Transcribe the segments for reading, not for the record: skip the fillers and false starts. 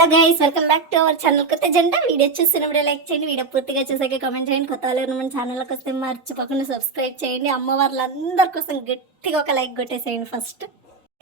Hello guys, welcome back to our channel. కొత్త జంట video చూస్తున్నప్పుడు లైక్ చేయండి, వీడియో పూర్తిగా చూసాక కామెంట్ చేయండి. కొత్త వాళ్ళు మన ఛానల్లోకి వస్తే మర్చిపోకుండా సబ్స్క్రైబ్ చేయండి. అమ్మ వాళ్ళందరి కోసం గట్టిగా ఒక లైక్ కొట్టేసేయండి ఫస్ట్.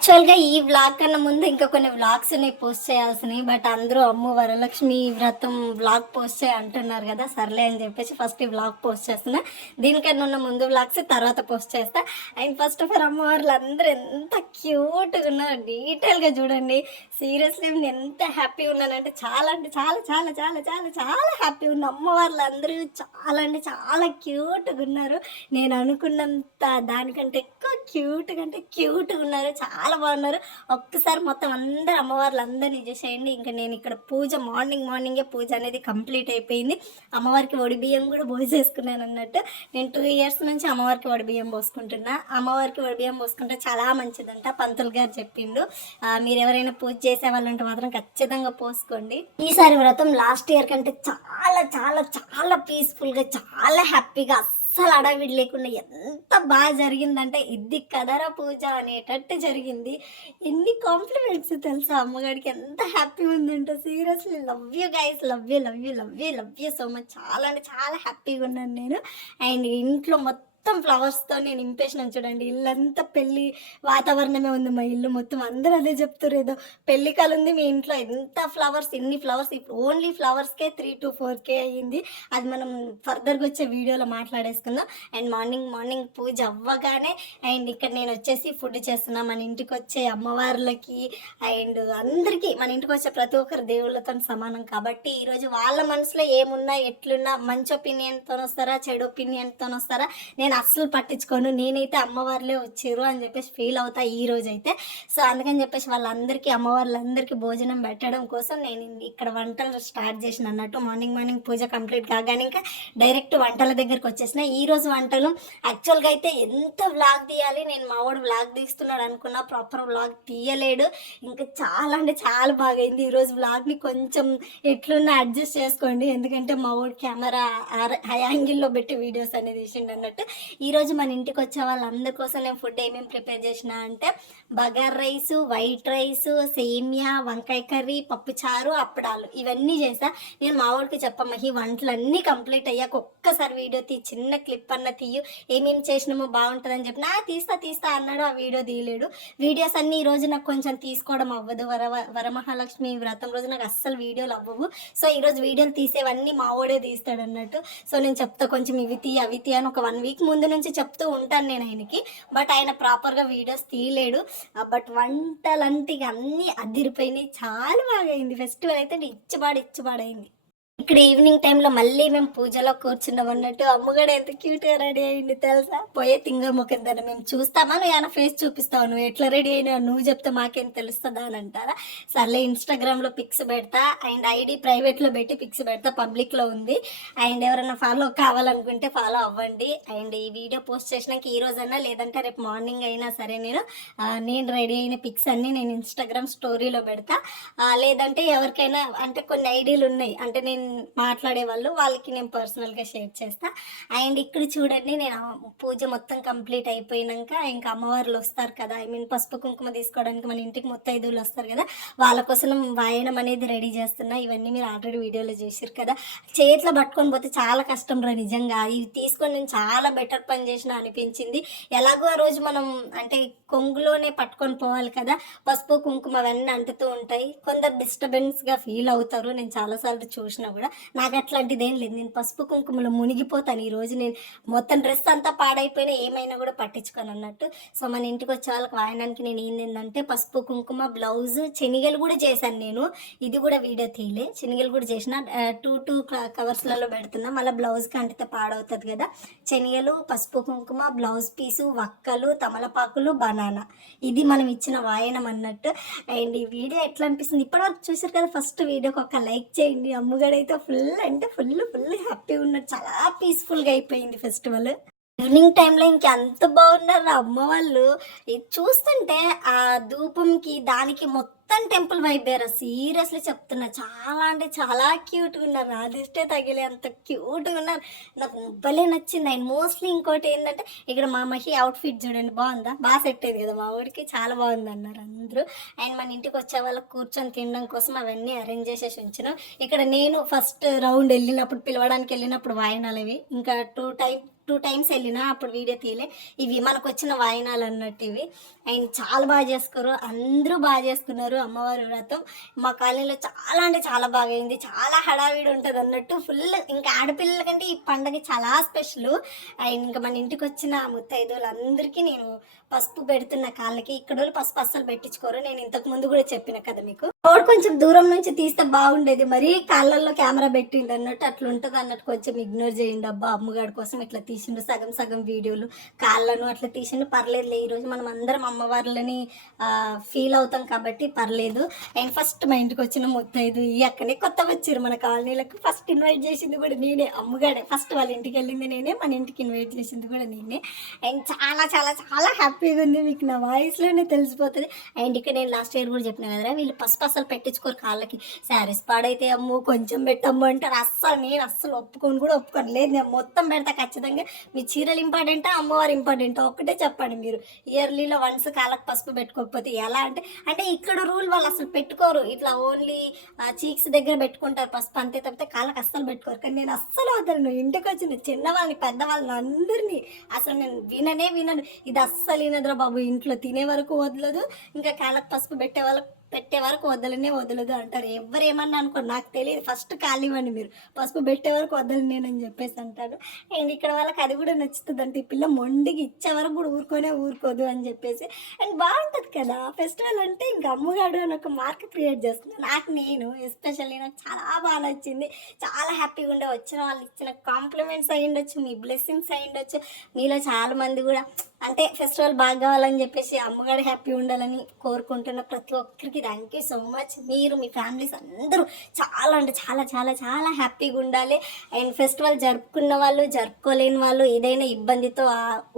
యాక్చువల్గా ఈ వ్లాగ్ కన్నా ముందు ఇంకా కొన్ని వ్లాగ్స్ ఉన్నాయి పోస్ట్ చేయాల్సినవి, బట్ అందరూ అమ్మ వరలక్ష్మి వ్రతం వ్లాగ్ పోస్ట్ చేయ అంటున్నారు కదా, సర్లే అని చెప్పేసి ఫస్ట్ ఈ వ్లాగ్ పోస్ట్ చేస్తున్నా. దీనికన్నా ఉన్న ముందు వ్లాగ్స్ తర్వాత పోస్ట్ చేస్తా. అండ్ ఫస్ట్ ఆఫ్ ఆల్ అమ్మవార్లు అందరూ ఎంత క్యూట్గా ఉన్నారు, డీటెయిల్గా చూడండి. సీరియస్లీ నేను ఎంత హ్యాపీగా ఉన్నానంటే చాలా అంటే చాలా చాలా చాలా చాలా చాలా హ్యాపీ ఉన్న. అమ్మవార్లు అందరూ చాలా అంటే చాలా క్యూట్గా ఉన్నారు. నేను అనుకున్నంత దానికంటే ఎక్కువ క్యూట్గా ఉన్నారు, చాలా బాగున్నారు. ఒక్కసారి మొత్తం అందరు అమ్మవార్లు అందరినీ చూసేయండి. ఇంకా నేను ఇక్కడ పూజ మార్నింగే పూజ అనేది కంప్లీట్ అయిపోయింది. అమ్మవారికి వడి బియ్యం కూడా పోసేసుకున్నాను అన్నట్టు. నేను 2 years నుంచి అమ్మవారికి వడి బియ్యం పోసుకుంటున్నా. అమ్మవారికి వడి బియ్యం పోసుకుంటే చాలా మంచిదంట, పంతులు గారు చెప్పిండు. మీరు ఎవరైనా పూజ చేసే వాళ్ళు ఉంటే మాత్రం ఖచ్చితంగా పోసుకోండి. ఈసారి వ్రతం లాస్ట్ ఇయర్ కంటే చాలా చాలా చాలా పీస్ఫుల్గా, చాలా హ్యాపీగా, అస్సలు అడవిడి లేకుండా ఎంత బాగా జరిగిందంటే ఇది కదరా పూజ అనేటట్టు జరిగింది. ఎన్ని కాంప్లిమెంట్స్ తెలుసా అమ్మగారికి, ఎంత హ్యాపీ ఉందంటే. Seriously love you guys, love you so much. చాలా అంటే చాలా హ్యాపీగా ఉన్నాను నేను. అండ్ ఇంట్లో మొత్తం ఫ్లవర్స్తో నేను నింపేసినాను చూడండి. ఇల్లంతా పెళ్ళి వాతావరణమే ఉంది. మా ఇల్లు మొత్తం అందరూ అదే చెప్తారు, ఏదో పెళ్లి కాలు ఉంది మీ ఇంట్లో, ఎంత ఫ్లవర్స్, ఎన్ని ఫ్లవర్స్. ఇప్పుడు ఓన్లీ ఫ్లవర్స్కే 3 to 4K అయ్యింది. అది మనం ఫర్దర్గా వచ్చే వీడియోలో మాట్లాడేసుకుందాం. అండ్ మార్నింగ్ పూజ అవ్వగానే అండ్ ఇక్కడ నేను వచ్చేసి ఫుడ్ చేస్తున్నా. మన ఇంటికి వచ్చే అమ్మవార్లకి అండ్ అందరికీ, మన ఇంటికి వచ్చే ప్రతి ఒక్కరు దేవుళ్ళతో సమానం కాబట్టి ఈరోజు వాళ్ళ మనసులో ఏమున్నా ఎట్లున్నా మంచి ఒపీనియన్తో వస్తారా చెడు ఒపీనియన్తో వస్తారా నేను అస్సలు పట్టించుకోను. నేనైతే అమ్మవార్లే వచ్చారు అని చెప్పేసి ఫీల్ అవుతా ఈ రోజు అయితే. సో అందుకని చెప్పేసి వాళ్ళందరికీ, అమ్మవార్లందరికీ భోజనం పెట్టడం కోసం నేను ఇక్కడ వంటలు స్టార్ట్ చేసిన అన్నట్టు. మార్నింగ్ పూజ కంప్లీట్ కాగానే ఇంకా డైరెక్ట్ వంటల దగ్గరికి వచ్చేసిన. ఈ రోజు వంటలు యాక్చువల్గా అయితే ఎంత వ్లాగ్ తీయాలి, నేను మా వాడు వ్లాగ్ తీస్తున్నాడు అనుకున్నా, ప్రాపర్ వ్లాగ్ తీయలేడు. ఇంకా చాలా అంటే చాలా బాగైంది. ఈరోజు వ్లాగ్ని కొంచెం ఎట్లున్నా అడ్జస్ట్ చేసుకోండి, ఎందుకంటే మా వాడు కెమెరా హై యాంగిల్లో పెట్టి వీడియోస్ అనేది తీసిండు అన్నట్టు. ఈరోజు మన ఇంటికి వచ్చే వాళ్ళందరి కోసం నేను ఫుడ్ ఏమేమి ప్రిపేర్ చేసిన అంటే బగార్ రైసు, వైట్ రైసు, సేమియా, వంకాయ కర్రీ, పప్పుచారు, అప్పడాలు ఇవన్నీ చేసా. నేను మా వాడికి చెప్పమ్మా ఈ వంటలన్నీ కంప్లీట్ అయ్యాక ఒక్కసారి వీడియో చిన్న క్లిప్ అన్న తీయు, ఏమేమి చేసినామో బాగుంటుందని చెప్పి తీస్తా అన్నాడు. ఆ వీడియో తీయలేడు. వీడియోస్ అన్నీ ఈరోజు నాకు కొంచెం తీసుకోవడం అవ్వదు. వరమహాలక్ష్మి వ్రతం రోజు నాకు అస్సలు వీడియోలు అవ్వవు. సో ఈరోజు వీడియోలు తీసేవన్నీ మా వాడే తీస్తాడు అన్నట్టు. సో నేను చెప్తా కొంచెం ఇవి తీ అవి తీ అని ఒక 1 week ముందు నుంచి చెప్తూ ఉంటాను నేను ఆయనకి, బట్ ఆయన ప్రాపర్గా వీడియోస్ తీయలేడు. బట్ వంటలంటే అన్నీ అదిరిపోయినాయి, చాలా బాగా అయింది. ఫెస్టివల్ అయితే ఇచ్చిపాడైంది. ఇక్కడ ఈవినింగ్ టైంలో మళ్ళీ మేము పూజలో కూర్చున్నాం అన్నట్టు. అమ్మగాడు ఎంత క్యూట్గా రెడీ అయ్యింది తెలుసా. పోయే తింగ ముఖందని మేము చూస్తామా, నువ్వు ఏమైనా ఫేస్ చూపిస్తావు, నువ్వు ఎట్లా రెడీ అయినా నువ్వు చెప్తే మాకేం తెలుస్తుందా అని అంటారా. సర్లే ఇన్స్టాగ్రామ్లో పిక్స్ పెడతా అండ్ ఐడి ప్రైవేట్లో పెట్టి పిక్స్ పెడతా, పబ్లిక్లో ఉంది. అండ్ ఎవరైనా ఫాలో కావాలనుకుంటే ఫాలో అవ్వండి. అండ్ ఈ వీడియో పోస్ట్ చేసినాక ఈ రోజైనా లేదంటే రేపు మార్నింగ్ అయినా సరే నేను రెడీ అయిన పిక్స్ అన్నీ నేను ఇన్స్టాగ్రామ్ స్టోరీలో పెడతా. లేదంటే ఎవరికైనా అంటే కొన్ని ఐడీలు ఉన్నాయి అంటే నేను మాట్లాడే వాళ్ళకి నేను పర్సనల్గా షేర్ చేస్తా. అండ్ ఇక్కడ చూడండి, నేను పూజ మొత్తం కంప్లీట్ అయిపోయినాక ఇంకా అమ్మవార్లు వస్తారు కదా, పసుపు కుంకుమ తీసుకోవడానికి మన ఇంటికి ముత్తైదువులు వస్తారు కదా, వాళ్ళ కోసం వాయనం అనేది రెడీ చేస్తున్నా. ఇవన్నీ మీరు ఆల్రెడీ వీడియోలో చేసారు కదా. చేతిలో పట్టుకొని పోతే చాలా కష్టం రా నిజంగా. ఇవి తీసుకొని నేను చాలా బెటర్ పని చేసిన అనిపించింది. ఎలాగో ఆ రోజు మనం అంటే కొంగులోనే పట్టుకొని పోవాలి కదా, పసుపు కుంకుమ అవన్నీ అంటుతూ ఉంటాయి. కొందరు డిస్టర్బెన్స్గా ఫీల్ అవుతారు, నేను చాలాసార్లు చూసినా కూడా. నాకు అట్లాంటిది ఏం లేదు, నేను పసుపు కుంకుమలో మునిగిపోతాను. ఈరోజు నేను మొత్తం డ్రెస్ అంతా పాడైపోయినా ఏమైనా కూడా పట్టించుకోను అన్నట్టు. సో మన ఇంటికి వచ్చే వాళ్ళకి వాయనానికి నేను ఏంటంటే పసుపు కుంకుమ, బ్లౌజ్, శనిగలు కూడా చేశాను నేను. ఇది కూడా వీడియో తీయలే, శనిగలు కూడా చేసిన. 2 కవర్స్లలో పెడుతున్నా, మళ్ళీ బ్లౌజ్కి అంటితే పాడవుతుంది కదా. శనిగలు, పసుపు కుంకుమ, బ్లౌజ్ పీసు, వక్కలు, తమలపాకులు, బనానా, ఇది మనం ఇచ్చిన వాయనం అన్నట్టు. అండ్ ఈ వీడియో ఎట్లా అనిపిస్తుంది ఇప్పటివరకు చూసారు కదా. ఫస్ట్ వీడియోకి ఒక లైక్ చేయండి. అమ్మగాడైతే ఫుల్ అంటే ఫుల్ హ్యాపీగా ఉన్నాడు, చాలా పీస్ఫుల్గా అయిపోయింది ఫెస్టివల్. ఈవినింగ్ టైంలో ఇంకెంత బాగున్నారు అమ్మ వాళ్ళు. చూస్తుంటే ఆ ధూపంకి దానికి మొత్తం మొత్తం టెంపుల్ వైబేరా, సీరియస్లీ చెప్తున్నా. చాలా అంటే చాలా క్యూట్గా ఉన్నారు, నా దిష్టే తగిలే అంత క్యూట్గా ఉన్నారు. నాకు భలే నచ్చింది. అండ్ మోస్ట్లీ ఇంకోటి ఏంటంటే ఇక్కడ మా మహి అవుట్ఫిట్ చూడండి, బాగుందా, బాగా సెట్ అయ్యింది కదా మా ఊరికి, చాలా బాగుంది అన్నారు అందరూ. అండ్ మన ఇంటికి వచ్చే వాళ్ళకి కూర్చొని తినడం కోసం అవన్నీ అరేంజ్ చేసేసి ఉంచినాం. ఇక్కడ నేను ఫస్ట్ రౌండ్ వెళ్ళినప్పుడు, పిలవడానికి వెళ్ళినప్పుడు వాయినాలు ఇవి, ఇంకా టూ టైమ్స్ వెళ్ళినా అప్పుడు వీడియో తీయలే. ఇవి మనకు వచ్చిన వాయినాలు అన్నట్టు ఇవి. అండ్ చాలా బాగా చేసుకోరు, అందరూ బాగా చేసుకున్నారు అమ్మవారి వ్రతం. మా కాలనీలో చాలా అంటే చాలా బాగా అయింది, చాలా హడావిడి ఉంటుంది అన్నట్టు ఫుల్. ఇంకా ఆడపిల్లల కంటే ఈ పండగ చాలా స్పెషల్. అండ్ ఇంకా మన ఇంటికి వచ్చిన ముత్తైదువులందరికీ నేను పసుపు పెడుతున్న కాళ్ళకి. ఇక్కడ వాళ్ళు పసుపు అస్సలు పెట్టించుకోరు, నేను ఇంతకు ముందు కూడా చెప్పిన కదా మీకు. రోడ్ కొంచెం దూరం నుంచి తీస్తే బాగుండేది, మరీ కాళ్ళల్లో కెమెరా పెట్టిండు అన్నట్టు అట్లా ఉంటుంది అన్నట్టు కొంచెం ఇగ్నోర్ చేయండి అబ్బా. అమ్మగారి కోసం ఇట్లా తీసిండు సగం సగం వీడియోలు, కాళ్ళను అట్లా తీసిండు, పర్లేదులే. ఈరోజు మనం అందరం అమ్మవార్లని ఫీల్ అవుతాం కాబట్టి పర్లేదు. అండ్ ఫస్ట్ మా ఇంటికి వచ్చిన ముత్తైదు ఈ అక్కనే కొత్తగా వచ్చారు మన కాలనీలకు. ఫస్ట్ ఇన్వైట్ చేసింది కూడా నేనే, అమ్మగాడే. ఫస్ట్ వాళ్ళ ఇంటికి వెళ్ళింది నేనే, మన ఇంటికి ఇన్వైట్ చేసింది కూడా నేనే. అండ్ చాలా చాలా చాలా హ్యాపీగా ఉంది, మీకు నా వాయిస్లోనే తెలిసిపోతుంది. అండ్ ఇక్కడ నేను లాస్ట్ ఇయర్ కూడా చెప్పిన కదరా, వీళ్ళు పసుపు అసలు పెట్టించుకోరు కాళ్ళకి. శారీస్ పాడైతే అమ్ము కొంచెం పెట్టమ్ము అంటారు. నేను అస్సలు ఒప్పుకొని కూడా ఒప్పుకోను, లేదు నేను మొత్తం పెడతా ఖచ్చితంగా. మీ చీరలు ఇంపార్టెంటా, అమ్మవారు ఇంపార్టెంటా, ఒక్కటే చెప్పండి మీరు. ఇయర్లీలో వన్స్ కాళ్ళకి పసుపు పెట్టుకోకపోతే ఎలా అంటే ఇక్కడ రూల్ వాళ్ళు అసలు పెట్టుకోరు, ఇట్లా ఓన్లీ చీక్స్ దగ్గర పెట్టుకుంటారు పసుపు అంతే, తప్పితే కాళ్ళకి అస్సలు పెట్టుకోరు. కానీ నేను అస్సలు వదలను, ఇంటికి వచ్చిన చిన్నవాళ్ళని పెద్దవాళ్ళని అందరినీ అసలు నేను వినను. ఇది అస్సలు వినదురా బాబు, ఇంట్లో తినే వరకు వదలదు, ఇంకా కాళ్ళకి పసుపు పెట్టే వరకు వదలదు అంటారు. ఎవరేమన్నా అనుకో, నాకు తెలియదు, ఫస్ట్ కాలివ్వండి మీరు, పసుపు పెట్టే వరకు వదలను నేనని చెప్పేసి అంటారు. అండ్ ఇక్కడ వాళ్ళకి అది కూడా నచ్చుతుంది, అంటే ఈ పిల్ల మొండికి ఇచ్చే వరకు కూడా ఊరుకోదు అని చెప్పేసి. అండ్ బాగుంటుంది కదా ఫెస్టివల్ అంటే, ఇంకా అమ్మగాడు అని ఒక మార్క్ క్రియేట్ చేస్తున్నాను నేను ఎస్పెషల్లీ. నాకు చాలా బాగా నచ్చింది, చాలా హ్యాపీగా ఉండే. వచ్చిన వాళ్ళు ఇచ్చిన కాంప్లిమెంట్స్ అయ్యిండొచ్చు, మీ బ్లెస్సింగ్స్ అయ్యిండొచ్చు. మీలో చాలా మంది కూడా అంటే ఫెస్టివల్ బాగా కావాలని చెప్పేసి, అమ్మగారు హ్యాపీ ఉండాలని కోరుకుంటున్న ప్రతి ఒక్కరికి థ్యాంక్ యూ సో మచ్. మీరు మీ ఫ్యామిలీస్ అందరూ చాలా అంటే చాలా చాలా చాలా హ్యాపీగా ఉండాలి. అండ్ ఫెస్టివల్ జరుపుకున్న వాళ్ళు, జరుపుకోలేని వాళ్ళు, ఏదైనా ఇబ్బందితో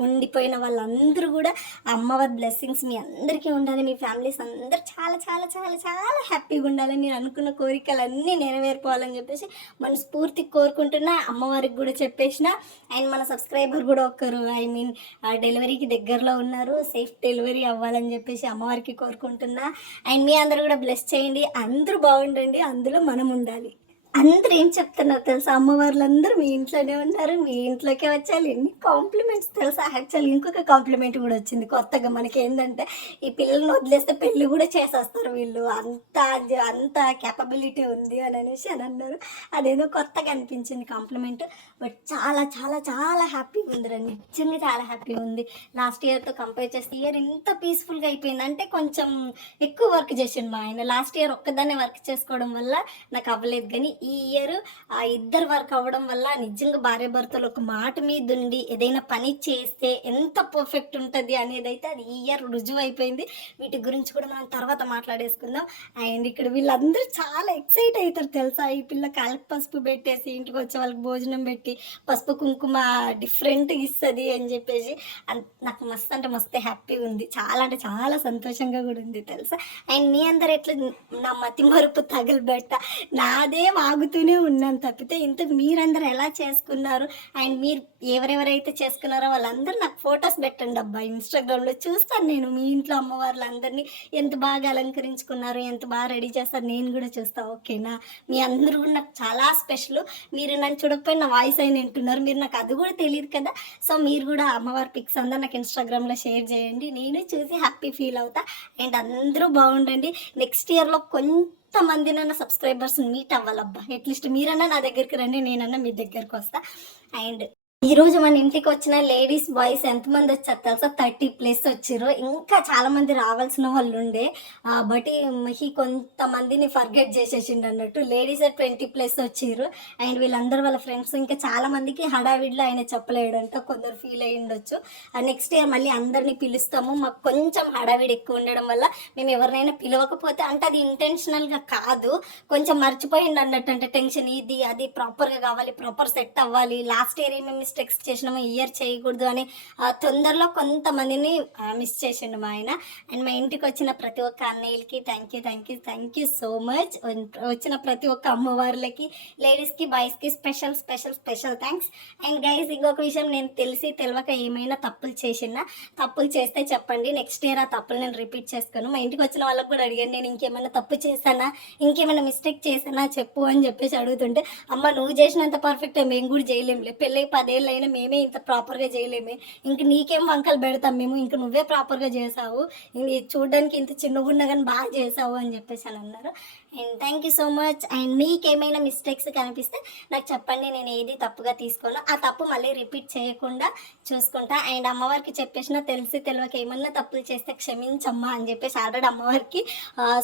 ఉండిపోయిన వాళ్ళందరూ కూడా అమ్మవారి బ్లెస్సింగ్స్ మీ అందరికీ ఉండాలి. మీ ఫ్యామిలీస్ అందరూ చాలా చాలా చాలా చాలా హ్యాపీగా ఉండాలి. మీరు అనుకున్న కోరికలన్నీ నెరవేరిపోవాలని చెప్పేసి మనస్ఫూర్తి కోరుకుంటున్నా. అమ్మవారికి కూడా చెప్పేసిన. అండ్ మన సబ్స్క్రైబర్ కూడా ఒకరు డెలివరీకి దగ్గరలో ఉన్నారు, సేఫ్ డెలివరీ అవ్వాలని చెప్పేసి అమ్మవారికి కోరుకుంటున్నా. అండ్ మీ అందరూ కూడా బ్లెస్ చేయండి, అందరూ బాగుండండి, అందులో మనం ఉండాలి. అందరూ ఏం చెప్తున్నారు తెలుసా, అమ్మవార్లందరూ మీ ఇంట్లోనే ఉన్నారు, మీ ఇంట్లోకే వచ్చాలి. ఎన్ని కాంప్లిమెంట్స్ తెలుసా. యాక్చువల్లీ ఇంకొక కాంప్లిమెంట్ కూడా వచ్చింది కొత్తగా మనకి, ఏంటంటే ఈ పిల్లల్ని వదిలేస్తే పెళ్ళి కూడా చేసేస్తారు వీళ్ళు, అంత క్యాపబిలిటీ ఉంది అనేసి అన్నారు. అదేదో కొత్తగా అనిపించింది కాంప్లిమెంట్. బట్ చాలా చాలా చాలా హ్యాపీగా ఉందిరా, నిజంగా చాలా హ్యాపీగా ఉంది. లాస్ట్ ఇయర్తో కంపేర్ చేస్తే ఇయర్ ఇంత పీస్ఫుల్గా అయిపోయింది. అంటే కొంచెం ఎక్కువ వర్క్ చేసిండు మా ఆయన. లాస్ట్ ఇయర్ ఒక్కదాన్నే వర్క్ చేసుకోవడం వల్ల నాకు అవ్వలేదు, కానీ ఈ ఇయర్ ఇద్దరు వర్క్ అవ్వడం వల్ల నిజంగా భార్య భర్తలు ఒక మాట మీద ఉండి ఏదైనా పని చేస్తే ఎంత పర్ఫెక్ట్ ఉంటుంది అనేది అయితే అది ఈ ఇయర్ రుజువు అయిపోయింది. వీటి గురించి కూడా మనం తర్వాత మాట్లాడేసుకుందాం. అండ్ ఇక్కడ వీళ్ళందరూ చాలా ఎక్సైట్ అవుతారు తెలుసా, ఈ పిల్ల కాళ్ళకి పసుపు పెట్టేసి ఇంటికి వచ్చే వాళ్ళకి భోజనం పెట్టి పసుపు కుంకుమ డిఫరెంట్ ఇస్తుంది అని చెప్పేసి నాకు మస్తు అంటే మస్తు హ్యాపీగా ఉంది, చాలా అంటే చాలా సంతోషంగా కూడా ఉంది తెలుసా. అండ్ మీ అందరు ఎట్లా నా మతి మరుపు తగలబెట్ట, నాదే ఆగుతూనే ఉన్నాను తప్పితే ఇంతకు మీరందరూ ఎలా చేసుకున్నారు. అండ్ మీరు ఎవరెవరైతే చేసుకున్నారో వాళ్ళందరూ నాకు ఫొటోస్ పెట్టండి అబ్బా, ఇన్స్టాగ్రామ్లో చూస్తాను నేను. మీ ఇంట్లో అమ్మవార్లందరినీ ఎంత బాగా అలంకరించుకున్నారు, ఎంత బాగా రెడీ చేస్తారు, నేను కూడా చూస్తాను. ఓకేనా, మీ అందరూ కూడా నాకు చాలా స్పెషల్. మీరు నన్ను చూడకపోయినా నా వాయిస్ అయిన వింటున్నారు, మీరు నాకు అది కూడా తెలియదు కదా. సో మీరు కూడా అమ్మవారి పిక్స్ అందరూ నాకు ఇన్స్టాగ్రామ్లో షేర్ చేయండి, నేను చూసి హ్యాపీ ఫీల్ అవుతా. అండ్ అందరూ బాగుండండి. నెక్స్ట్ ఇయర్లో కొంతమంది నన్ను సబ్స్క్రైబర్స్ మీట్ అవ్వాలబ్బా, అట్లీస్ట్ మీరన్నా నా దగ్గరికి రండి, నేనన్నా మీ దగ్గరికి వస్తా. అండ్ ఈరోజు మన ఇంటికి వచ్చిన లేడీస్ బాయ్స్ ఎంతమంది వచ్చారు తెలుసా, 30+ వచ్చారు. ఇంకా చాలా మంది రావాల్సిన వాళ్ళు ఉండే, బట్ ఈ కొంతమందిని ఫర్గెట్ చేసేసిండు అన్నట్టు. లేడీస్ 20+ వచ్చారు. అండ్ వీళ్ళందరూ వాళ్ళ ఫ్రెండ్స్, ఇంకా చాలా మందికి హడావిడిలో ఆయన చెప్పలేడంట, కొందరు ఫీల్ అయ్యి ఉండొచ్చు. నెక్స్ట్ ఇయర్ మళ్ళీ అందరినీ పిలుస్తాము. మాకు కొంచెం హడావిడి ఎక్కువ ఉండడం వల్ల మేము ఎవరినైనా పిలవకపోతే, అంటే అది ఇంటెన్షనల్గా కాదు, కొంచెం మర్చిపోయిండు అన్నట్టు. అంటే టెన్షన్, ఇది అది ప్రాపర్గా కావాలి, ప్రాపర్ సెట్ అవ్వాలి. లాస్ట్ ఇయర్ ఏమేమి మిస్టేక్స్ చేసినాము ఇయర్ చేయకూడదు అని తొందరలో కొంతమందిని మిస్ చేసిండు మా ఆయన. అండ్ మా ఇంటికి వచ్చిన ప్రతి ఒక్క అన్నయ్యలకి థ్యాంక్ యూ సో మచ్. వచ్చిన ప్రతి ఒక్క అమ్మవార్లకి, లేడీస్కి, బాయ్స్కి స్పెషల్ థ్యాంక్స్. అండ్ గైస్ ఇంకొక విషయం, నేను తెలిసి తెలియక ఏమైనా తప్పులు చేస్తే చెప్పండి. నెక్స్ట్ ఇయర్ ఆ తప్పులు నేను రిపీట్ చేసుకోను. మా ఇంటికి వచ్చిన వాళ్ళకి కూడా అడిగాను, నేను ఇంకేమైనా తప్పు చేశానా, ఇంకేమైనా మిస్టేక్ చేశానా చెప్పు అని చెప్పేసి అడుగుతుంటే, అమ్మ నువ్వు చేసినంత పర్ఫెక్ట్గా మేము కూడా చేయలేములే, పెళ్ళి 10 ఏళ్ళు అయినా మేమే ఇంత ప్రాపర్గా చేయలేమే, ఇంక నీకేం వంకలు పెడతాం మేము, ఇంక నువ్వే ప్రాపర్గా చేసావు, చూడడానికి ఇంత చిన్నగుండా కానీ బాగా చేసావు అని చెప్పేసి అని అన్నారు. And thank you so much. And మీకేమైనా మిస్టేక్స్ కనిపిస్తే నాకు చెప్పండి, నేను ఏది తప్పుగా తీసుకోను, ఆ తప్పు మళ్ళీ రిపీట్ చేయకుండా చూసుకుంటా. అండ్ అమ్మవారికి చెప్పేసిన తెలిసి తెలియక ఏమన్నా తప్పులు చేస్తే క్షమించమ్మా అని చెప్పేసి ఆల్రెడీ అమ్మవారికి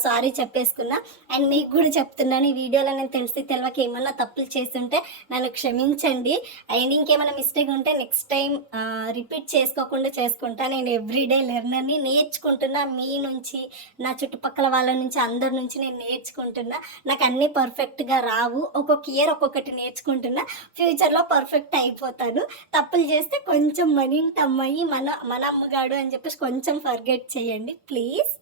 సారీ చెప్పేసుకున్నా. అండ్ మీకు కూడా చెప్తున్నాను, ఈ వీడియోలో నేను తెలిసి తెలియక ఏమన్నా తప్పులు చేస్తుంటే నన్ను క్షమించండి. అండ్ ఇంకేమైనా మిస్టేక్ ఉంటే నెక్స్ట్ టైం రిపీట్ చేసుకోకుండా చేసుకుంటా. నేను ఎవ్రీడే లెర్నర్ని, నేర్చుకుంటున్నా మీ నుంచి, నా చుట్టుపక్కల వాళ్ళ నుంచి, అందరి నుంచి నేను నేర్చుకుంటున్నా. నాకు అన్నీ పర్ఫెక్ట్గా రావు, ఒక్కొక్క ఇయర్ ఒక్కొక్కటి నేర్చుకుంటున్నా. ఫ్యూచర్లో పర్ఫెక్ట్ అయిపోతాను. తప్పులు చేస్తే కొంచెం మనింటి అమ్మాయి మన అమ్మగాడు అని చెప్పేసి కొంచెం ఫర్గెట్ చేయండి ప్లీజ్.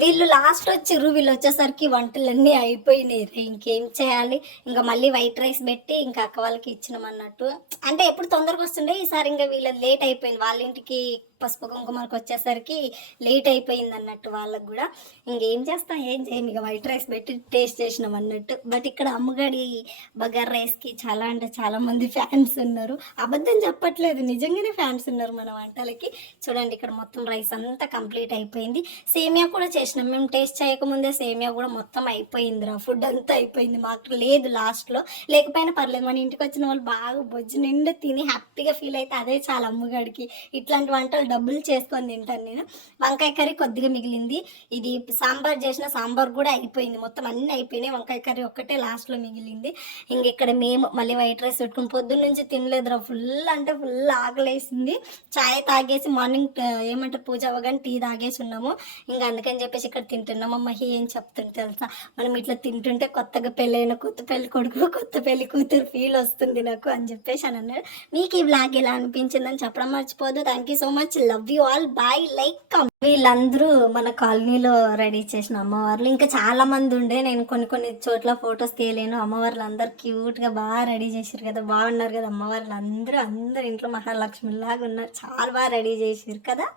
వీళ్ళు లాస్ట్ వచ్చిర్రు, వీళ్ళు వచ్చేసరికి వంటలన్నీ అయిపోయినాయి. ఇంకేం చేయాలి, ఇంకా మళ్ళీ వైట్ రైస్ పెట్టి ఇంకా అక్క వాళ్ళకి ఇచ్చినాం అన్నట్టు. అంటే ఎప్పుడు తొందరగా వస్తుండే, ఈసారి ఇంకా వీళ్ళది లేట్ అయిపోయింది. వాళ్ళ ఇంటికి పసుపు కుంకుమకి వచ్చేసరికి లేట్ అయిపోయింది అన్నట్టు వాళ్ళకు కూడా. ఇంకేం చేస్తాం, ఏం చేయం, ఇక వైట్ రైస్ పెట్టి టేస్ట్ చేసినాం అన్నట్టు. బట్ ఇక్కడ అమ్మగాడి బగార్ రైస్కి చాలా అంటే చాలా మంది ఫ్యాన్స్ ఉన్నారు. అబద్ధం చెప్పట్లేదు, నిజంగానే ఫ్యాన్స్ ఉన్నారు మన వంటలకి. చూడండి ఇక్కడ మొత్తం రైస్ అంతా కంప్లీట్ అయిపోయింది. సేమియా కూడా చేసినాం మేము, టేస్ట్ చేయకముందే సేమియా కూడా మొత్తం అయిపోయిందిరా, ఫుడ్ అంతా అయిపోయింది. మాకు లేదు లాస్ట్లో, లేకపోయినా పర్లేదు, మన ఇంటికి వచ్చిన వాళ్ళు బాగా బొజ్జు నిండా తిని హ్యాపీగా ఫీల్ అయితే అదే చాలా అమ్మగాడికి. ఇట్లాంటి వంటలు డబ్బులు చేసుకొని తింటాను నేను. వంకాయ కర్రీ కొద్దిగా మిగిలింది, ఇది సాంబార్ చేసిన సాంబార్ కూడా అయిపోయింది, మొత్తం అన్నీ అయిపోయినాయి. వంకాయ కర్రీ ఒక్కటే లాస్ట్లో మిగిలింది. ఇంక ఇక్కడ మేము మళ్ళీ వైట్ రైస్ పెట్టుకుని పొద్దున్న నుంచి తినలేదురా, ఫుల్ అంటే ఫుల్ ఆకలేసింది. చాయ్ తాగేసి మార్నింగ్ ఏమంటారు పూజ అవ్వగానే టీ తాగేసి ఉన్నాము. ఇంకా అందుకని చెప్పేసి ఇక్కడ తింటున్నాము. అమ్మ ఏం చెప్తుంటే తెలుసా, మనం ఇట్లా తింటుంటే కొత్తగా పెళ్ళైన కొత్త పెళ్లి కొడుకు, కొత్త పెళ్లి కూతురు ఫీల్ వస్తుంది నాకు అని చెప్పేసి అని అన్నాడు. మీకు ఈ బ్లాగ్ ఎలా అనిపించిందని చెప్పడం మర్చిపోదు. Thank you so much, love you all, bye, like. వీళ్ళందరూ మన కాలనీలో రెడీ చేసిన అమ్మవార్లు. ఇంకా చాలా మంది ఉండే, నేను కొన్ని చోట్ల ఫొటోస్ తీయలేను. అమ్మవార్లు అందరు క్యూట్గా బాగా రెడీ చేసారు కదా, బాగున్నారు కదా అమ్మవార్లు అందరూ ఇంట్లో మహాలక్ష్మిలాగా ఉన్నారు, చాలా బాగా రెడీ చేసారు కదా.